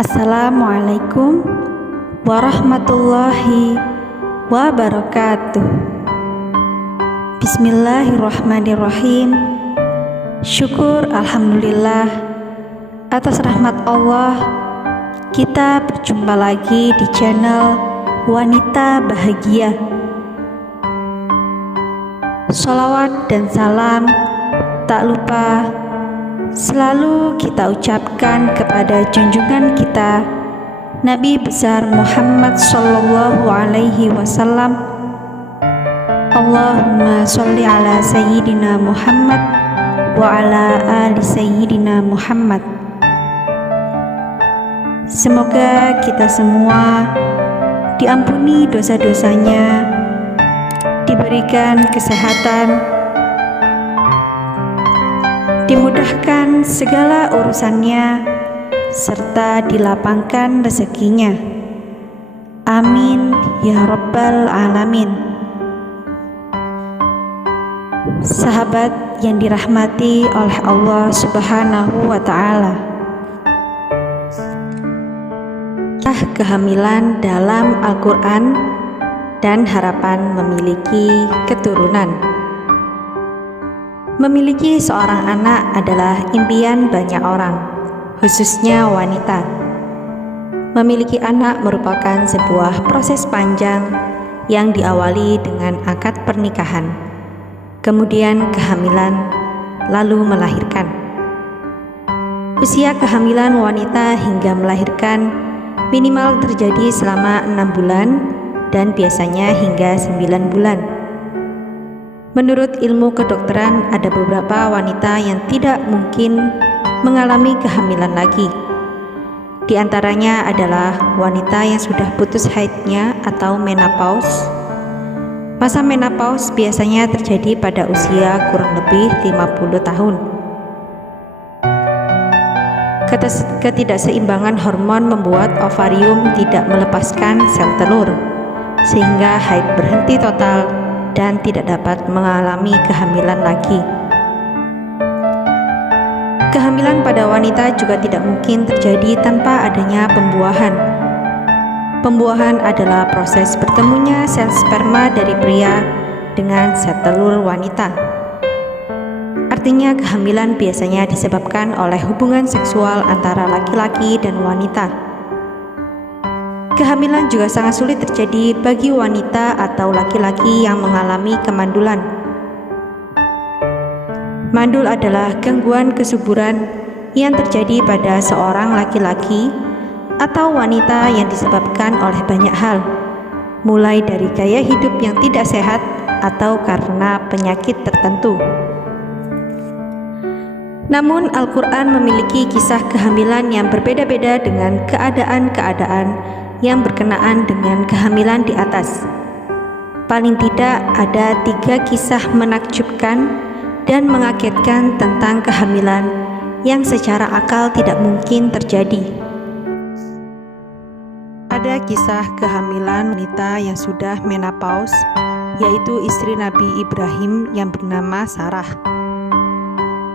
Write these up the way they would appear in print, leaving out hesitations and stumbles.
Assalamualaikum warahmatullahi wabarakatuh. Bismillahirrahmanirrahim. Syukur alhamdulillah atas rahmat Allah, kita berjumpa lagi di channel Wanita Bahagia. Sholawat dan salam tak lupa selalu kita ucapkan kepada junjungan kita Nabi besar Muhammad sallallahu alaihi wasallam. Allahumma sholli ala sayyidina Muhammad wa ala ali sayyidina Muhammad. Semoga kita semua diampuni dosa-dosanya, diberikan kesehatan, dimudahkan segala urusannya, serta dilapangkan rezekinya. Amin ya rabbal alamin. Sahabat yang dirahmati oleh Allah Subhanahu wa ta'ala, kehamilan dalam Al-Quran dan harapan memiliki keturunan. Memiliki seorang anak adalah impian banyak orang, khususnya wanita. Memiliki anak merupakan sebuah proses panjang yang diawali dengan akad pernikahan, kemudian kehamilan, lalu melahirkan. Usia kehamilan wanita hingga melahirkan minimal terjadi selama 6 bulan dan biasanya hingga 9 bulan. Menurut ilmu kedokteran, ada beberapa wanita yang tidak mungkin mengalami kehamilan lagi. Di antaranya adalah wanita yang sudah putus haidnya atau menopause. Masa menopause biasanya terjadi pada usia kurang lebih 50 tahun. Ketidakseimbangan hormon membuat ovarium tidak melepaskan sel telur, sehingga haid berhenti total dan tidak dapat mengalami kehamilan lagi. Kehamilan pada wanita juga tidak mungkin terjadi tanpa adanya pembuahan. Pembuahan adalah proses bertemunya sel sperma dari pria dengan sel telur wanita. Artinya kehamilan biasanya disebabkan oleh hubungan seksual antara laki-laki dan wanita. Kehamilan juga sangat sulit terjadi bagi wanita atau laki-laki yang mengalami kemandulan. Mandul adalah gangguan kesuburan yang terjadi pada seorang laki-laki atau wanita yang disebabkan oleh banyak hal, mulai dari gaya hidup yang tidak sehat atau karena penyakit tertentu. Namun Al-Quran memiliki kisah kehamilan yang berbeda-beda dengan keadaan-keadaan yang berkenaan dengan kehamilan di atas. Paling tidak ada 3 kisah menakjubkan dan mengagetkan tentang kehamilan yang secara akal tidak mungkin terjadi. Ada kisah kehamilan wanita yang sudah menopause, yaitu istri Nabi Ibrahim yang bernama Sarah.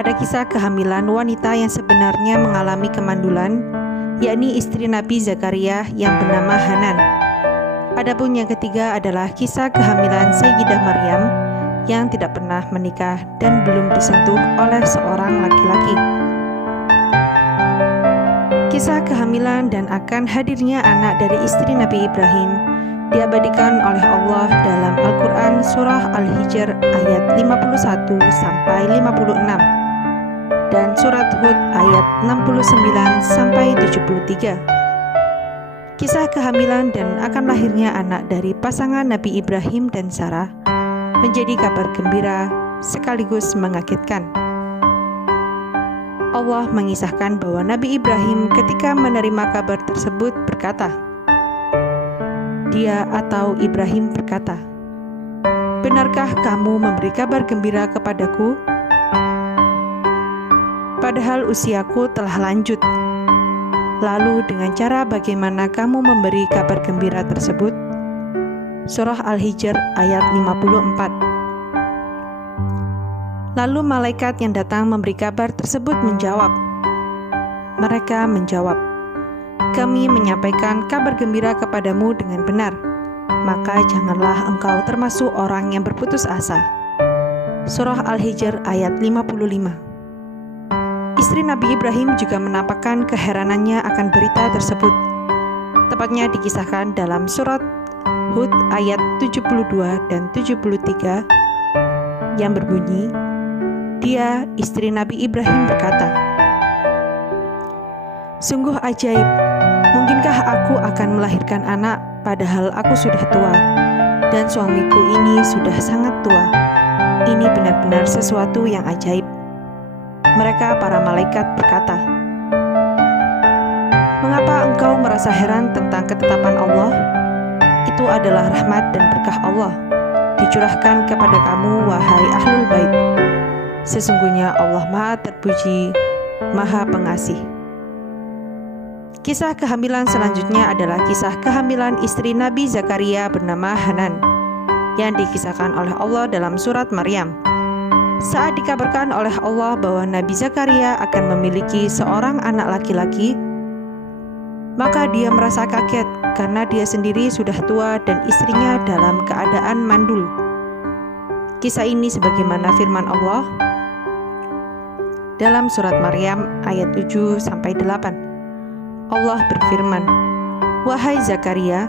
Ada kisah kehamilan wanita yang sebenarnya mengalami kemandulan, yakni istri Nabi Zakaria yang bernama Hanan. Adapun yang ketiga adalah kisah kehamilan Sayyidah Maryam yang tidak pernah menikah dan belum disentuh oleh seorang laki-laki. Kisah kehamilan dan akan hadirnya anak dari istri Nabi Ibrahim diabadikan oleh Allah dalam Al-Quran surah Al-Hijr ayat 51 sampai 56 dan surat Hud ayat 69 sampai 73. Kisah kehamilan dan akan lahirnya anak dari pasangan Nabi Ibrahim dan Sarah menjadi kabar gembira sekaligus mengagetkan. Allah mengisahkan bahwa Nabi Ibrahim ketika menerima kabar tersebut berkata, dia atau Ibrahim berkata, "Benarkah kamu memberi kabar gembira kepadaku? Padahal usiaku telah lanjut. Lalu dengan cara bagaimana kamu memberi kabar gembira tersebut?" Surah Al-Hijr ayat 54. Lalu malaikat yang datang memberi kabar tersebut menjawab. Mereka menjawab, kami menyampaikan kabar gembira kepadamu dengan benar, maka janganlah engkau termasuk orang yang berputus asa. Surah Al-Hijr ayat 55. Istri Nabi Ibrahim juga menampakkan keheranannya akan berita tersebut. Tepatnya dikisahkan dalam surat Hud ayat 72 dan 73 yang berbunyi, dia, istri Nabi Ibrahim berkata, "Sungguh ajaib, mungkinkah aku akan melahirkan anak padahal aku sudah tua dan suamiku ini sudah sangat tua. Ini benar-benar sesuatu yang ajaib." Mereka para malaikat berkata, "Mengapa engkau merasa heran tentang ketetapan Allah? Itu adalah rahmat dan berkah Allah dicurahkan kepada kamu, wahai ahlul bait. Sesungguhnya Allah Maha terpuji, Maha pengasih." Kisah kehamilan selanjutnya adalah kisah kehamilan istri Nabi Zakaria bernama Hanan yang dikisahkan oleh Allah dalam surat Maryam. Saat dikabarkan oleh Allah bahwa Nabi Zakaria akan memiliki seorang anak laki-laki, maka dia merasa kaget karena dia sendiri sudah tua dan istrinya dalam keadaan mandul. Kisah ini sebagaimana firman Allah dalam surat Maryam ayat 7-8. Allah berfirman, "Wahai Zakaria,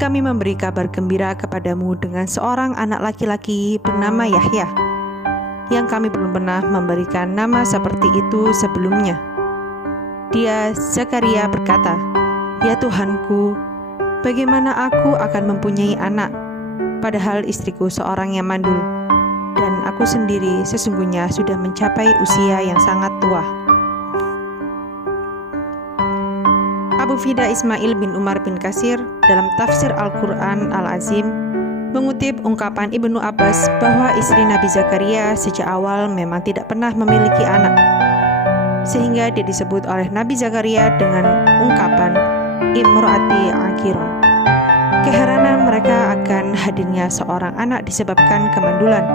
kami memberi kabar gembira kepadamu dengan seorang anak laki-laki bernama Yahya, yang kami belum pernah memberikan nama seperti itu sebelumnya." Dia, Zakaria, berkata, "Ya Tuhanku, bagaimana aku akan mempunyai anak, padahal istriku seorang yang mandul, dan aku sendiri sesungguhnya sudah mencapai usia yang sangat tua." Abu Fida Ismail bin Umar bin Katsir dalam tafsir Al-Quran Al-Azim mengutip ungkapan Ibnu Abbas bahwa istri Nabi Zakaria sejak awal memang tidak pernah memiliki anak, sehingga dia disebut oleh Nabi Zakaria dengan ungkapan Imro'ati Akhiron. Keheranan mereka akan hadirnya seorang anak disebabkan kemandulan.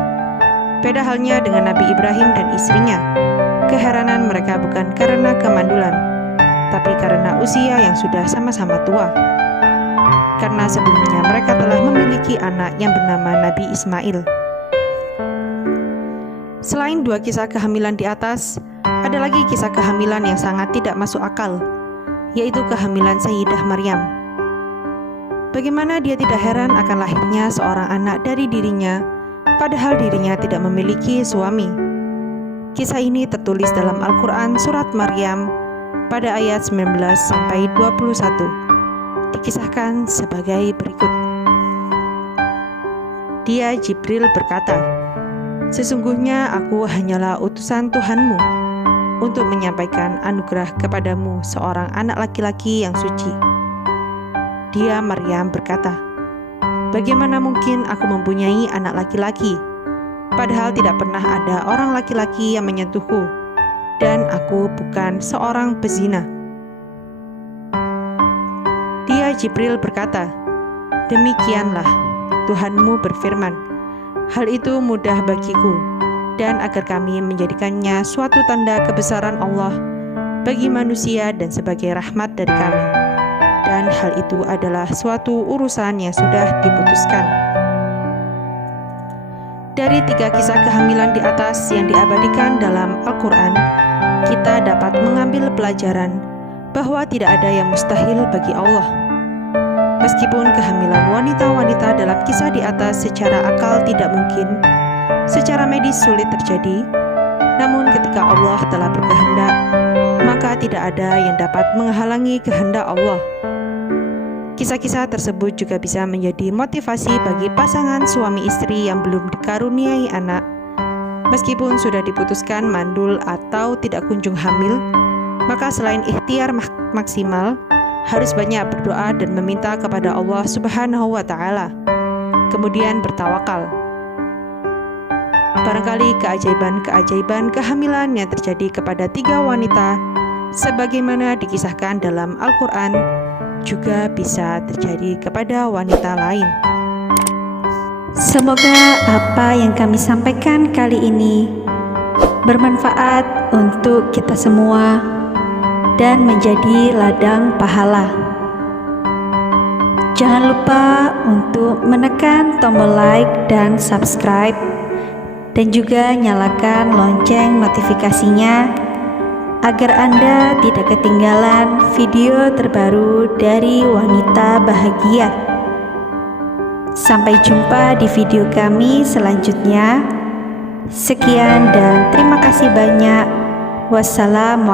Beda halnya dengan Nabi Ibrahim dan istrinya. Keheranan mereka bukan karena kemandulan, tapi karena usia yang sudah sama-sama tua. Karena sebelumnya mereka telah memiliki anak yang bernama Nabi Ismail. Selain dua kisah kehamilan di atas, ada lagi kisah kehamilan yang sangat tidak masuk akal, yaitu kehamilan Sayyidah Maryam. Bagaimana dia tidak heran akan lahirnya seorang anak dari dirinya, padahal dirinya tidak memiliki suami. Kisah ini tertulis dalam Al-Quran Surat Maryam pada ayat 19-21. Dikisahkan sebagai berikut. Dia, Jibril, berkata, "Sesungguhnya aku hanyalah utusan Tuhanmu untuk menyampaikan anugerah kepadamu seorang anak laki-laki yang suci." Dia, Maryam, berkata, "Bagaimana mungkin aku mempunyai anak laki-laki, padahal tidak pernah ada orang laki-laki yang menyentuhku, dan aku bukan seorang pezina." Dia, Jibril, berkata, "Demikianlah Tuhanmu berfirman, hal itu mudah bagiku, dan agar kami menjadikannya suatu tanda kebesaran Allah bagi manusia dan sebagai rahmat dari kami. Dan hal itu adalah suatu urusan yang sudah diputuskan." Dari tiga kisah kehamilan di atas yang diabadikan dalam Al-Quran, kita dapat mengambil pelajaran bahwa tidak ada yang mustahil bagi Allah. Meskipun kehamilan wanita-wanita dalam kisah di atas secara akal tidak mungkin, secara medis sulit terjadi, namun ketika Allah telah berkehendak, maka tidak ada yang dapat menghalangi kehendak Allah. Kisah-kisah tersebut juga bisa menjadi motivasi bagi pasangan suami istri yang belum dikaruniai anak, meskipun sudah diputuskan mandul atau tidak kunjung hamil, maka selain ikhtiar maksimal, harus banyak berdoa dan meminta kepada Allah Subhanahu wa Ta'ala, kemudian bertawakal. Barangkali keajaiban-keajaiban kehamilan yang terjadi kepada tiga wanita, sebagaimana dikisahkan dalam Al-Quran, juga bisa terjadi kepada wanita lain. Semoga apa yang kami sampaikan kali ini bermanfaat untuk kita semua. dan menjadi ladang pahala. Jangan lupa untuk menekan tombol like dan subscribe, dan juga nyalakan lonceng notifikasinya agar Anda tidak ketinggalan video terbaru dari Wanita Bahagia. Sampai jumpa di video kami selanjutnya. Sekian dan terima kasih banyak. Wassalamualaikum.